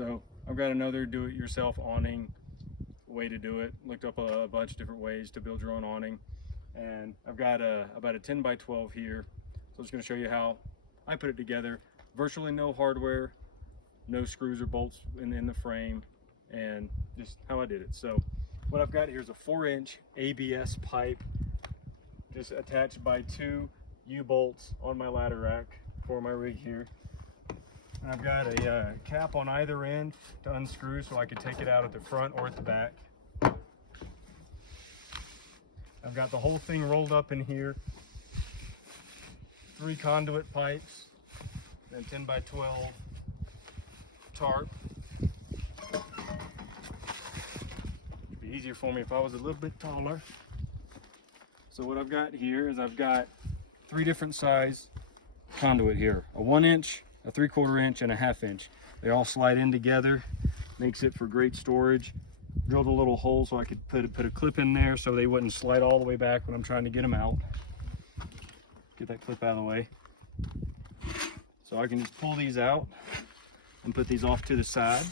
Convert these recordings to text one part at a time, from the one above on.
So I've got another do-it-yourself awning way to do it. Looked up a bunch of different ways to build your own awning, and I've got about a 10 by 12 here. So I'm just going to show you how I put it together. Virtually no hardware, no screws or bolts in the frame, and just how I did it. So what I've got here is a 4-inch ABS pipe, just attached by 2 U-bolts on my ladder rack for my rig here. And I've got a cap on either end to unscrew so I can take it out at the front or at the back. I've got the whole thing rolled up in here. 3 conduit pipes, and 10 by 12 tarp. It'd be easier for me if I was a little bit taller. So what I've got here is I've got 3 different size conduit here. A 1-inch, a 3/4 inch, and a 1/2 inch. They all slide in together, makes it for great storage. Drilled a little hole so I could put a clip in there so they wouldn't slide all the way back when I'm trying to get them out. Get that clip out of the way. So I can just pull these out and put these off to the side.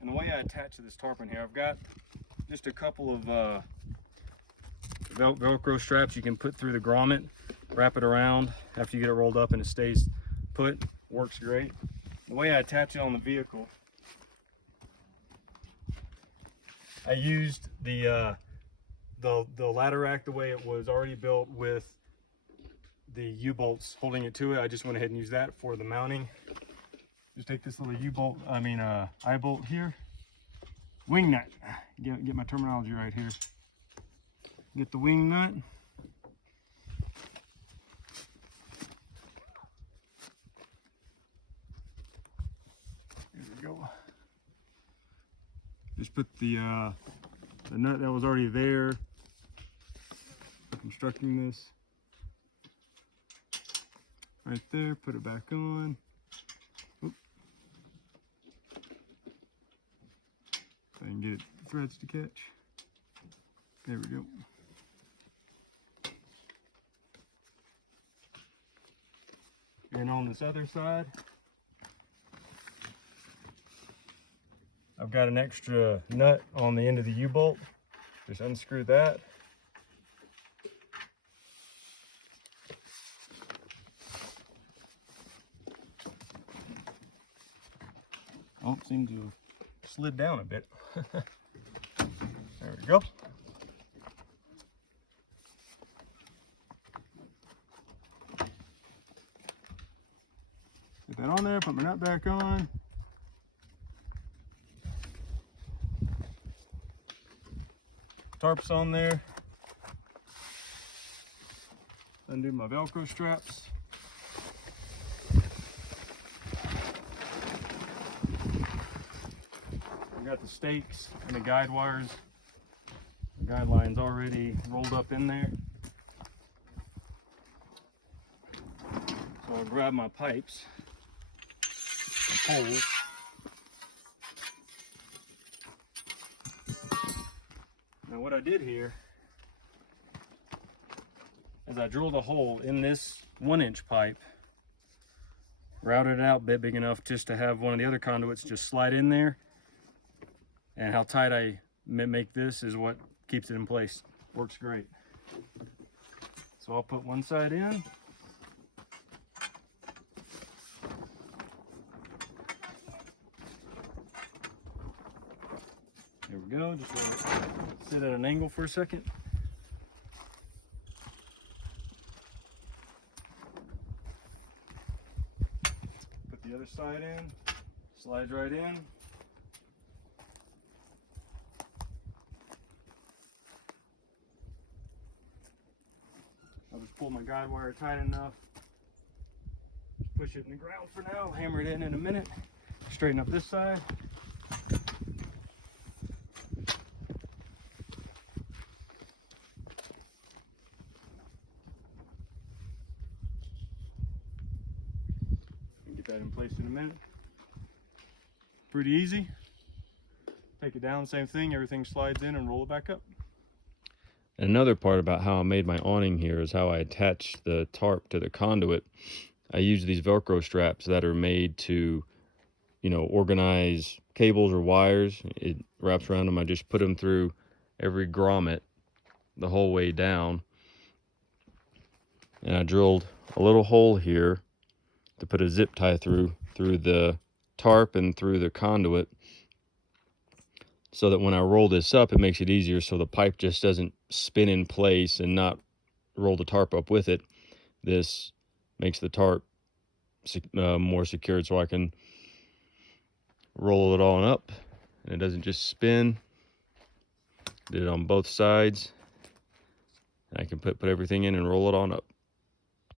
And the way I attach to this tarpaulin here, I've got just a couple of Velcro straps you can put through the grommet, wrap it around after you get it rolled up and it stays put. Works great. The way I attach it on the vehicle, I used the ladder rack the way it was already built with the U-bolts holding it to it. I just went ahead and used that for the mounting. Just take this little U-bolt, eye-bolt here, wing nut. Get my terminology right here. Get the wing nut. There we go. Just put the nut that was already there. Constructing this right there. Put it back on. Oop. I can get threads to catch. There we go. And on this other side, I've got an extra nut on the end of the U-bolt. Just unscrew that. Oh, it seems to have slid down a bit. There we go. Get that on there, put my nut back on. Tarp's on there. Undo my Velcro straps. I've got the stakes and the guide wires, the guide lines already rolled up in there. So I'll grab my pipes and poles. Now what I did here is I drilled a hole in this 1-inch pipe, routed it out big enough just to have one of the other conduits just slide in there. And how tight I make this is what keeps it in place. Works great. So I'll put one side in. There we go. Just let it sit at an angle for a second. Put the other side in. Slides right in. I'll just pull my guide wire tight enough. Just push it in the ground for now. Hammer it in a minute. Straighten up this side. Get that in place in a minute. Pretty easy. Take it down, same thing. Everything slides in and roll it back up. Another part about how I made my awning here is how I attached the tarp to the conduit. I use these Velcro straps that are made to, organize cables or wires. It wraps around them. I just put them through every grommet the whole way down. And I drilled a little hole here to put a zip tie through the tarp and through the conduit, so that when I roll this up, it makes it easier so the pipe just doesn't spin in place and not roll the tarp up with it. This makes the tarp more secured, so I can roll it all up and it doesn't just spin. Did it on both sides. And I can put everything in and roll it on up.